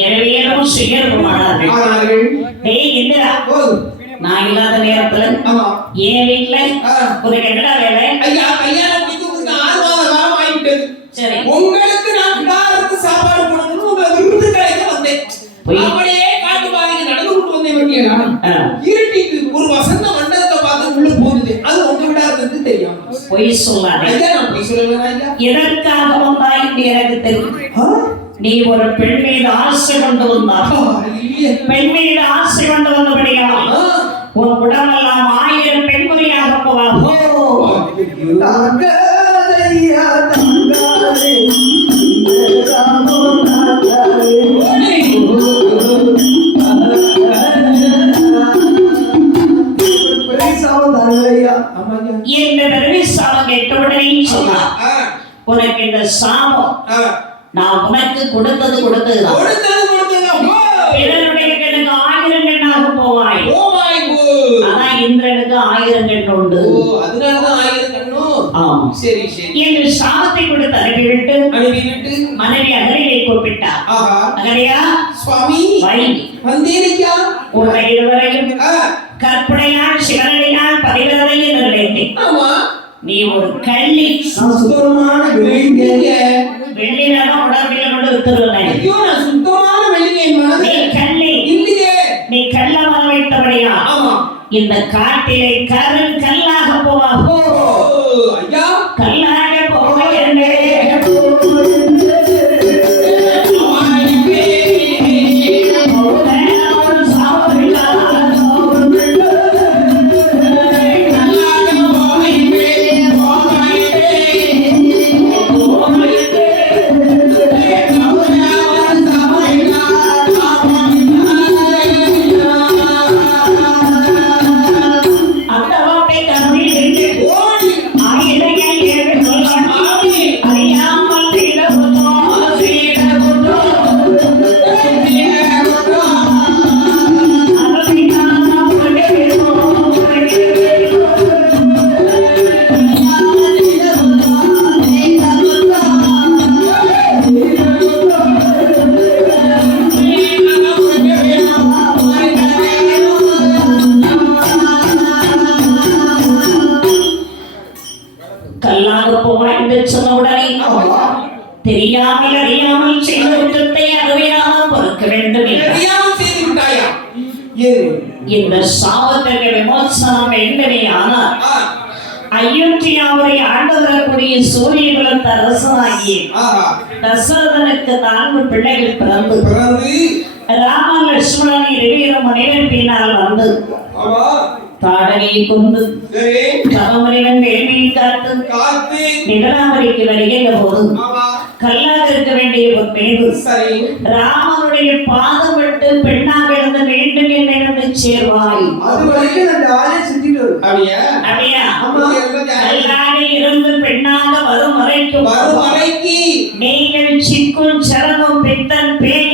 இரவேறும் சுயர்மானார்கள். டேய் இந்திரா, நான் இல்லாத நேரத்துல என் வீட்டுல உனக்கு என்னடா வேலை? ஐயா கல்யாணம் முடிக்கிறதுக்கு 6 மாத காலம் ஆயிட்டது. சரி, உங்களுக்கு நான் கிடாருக்கு சாப்பாடு போடணும்னு உங்க விருந்து கடைக்கு வந்தேன். அப்படியே காட்டு பாதைக்கு நடந்து கொண்டு வந்தேன். இருட்டிட்டு ஒரு வசந்த மண்டபத்தை பார்த்து உள்ள போகுது. அது உங்க கிடாருக்கு தெரியும். பொய் சொல்லாதே. ஐயா நான் பொய் சொல்லல ஐயா. எதற்காக வந்தாய் என்று எனக்கு தெரியும். நீ ஒரு பெண் மீது ஆசை கொண்டு வந்தார். பெண் மீது ஆசை கொண்டு வந்தபடியால் உன் உடம்பெல்லாம் 1000 பெண்மணியாக போவார். உனக்கு இந்த சாபம் நான் உனக்கு கொடுத்ததுதான். பிறருடைய கண்ணுக்கு 1000 கண்ணாக போவாய். ஆனா இந்திரனுக்கு 1000 கண் உண்டு. அதனாலதான் 1000 கண்ணும். சரி சரி என்று சாபத்தை கொடுத்து அனுப்பிவிட்டு மனைவி அகலியை கூப்பிட்டார். அகலியா சுவாமி வந்தேனையா. ஒரு வரையும் கற்பனையால் சிவனடியால் பதிவிரதையும் நிலைத்தேன். நீ ஒரு கள்ளி. சுத்தமான வெள்ளினாலும் உடம்பில் கொண்டு வித்துருவேன். சுத்தமான வெள்ளி கள்ளி இல்லையே. நீ கள்ள மர வைத்தபடியா இந்த காட்டிலே கருள் கல்லாக போவா. ஐயா கல்லாக போவ என்னே தெரியாமல் அறியாமல் செய்த குற்றத்தை அருமையாக பொறுக்க வேண்டும். இந்த சாபத்திற்கு விமோசனம் வேண்டுமே. ஆனால் அயோத்தியாவை ஆண்டு வரக்கூடிய சூரிய குலத்து அரசனாகிய தசரதனுக்கு 4 பிள்ளைகள் பிறந்து ராம லட்சுமணன் 2 மனிதன் பின்னால் வந்து தாடகையை கொண்டு தவமனிவன் வேள்வியை காத்து நிகழாமரிக்கு வருகின்ற போது கல்லாக இருக்க வேண்டிய ஒரு மீது ராமனுடைய பாதம் விட்டு பெண்ணாக இருந்து வேண்டும் என்று சேர்வாய். கல்லாக இருந்து பெண்ணாக வரும் வரைக்கும் நீங்கள் சிக்கும் சரமும் பித்தன் பேய்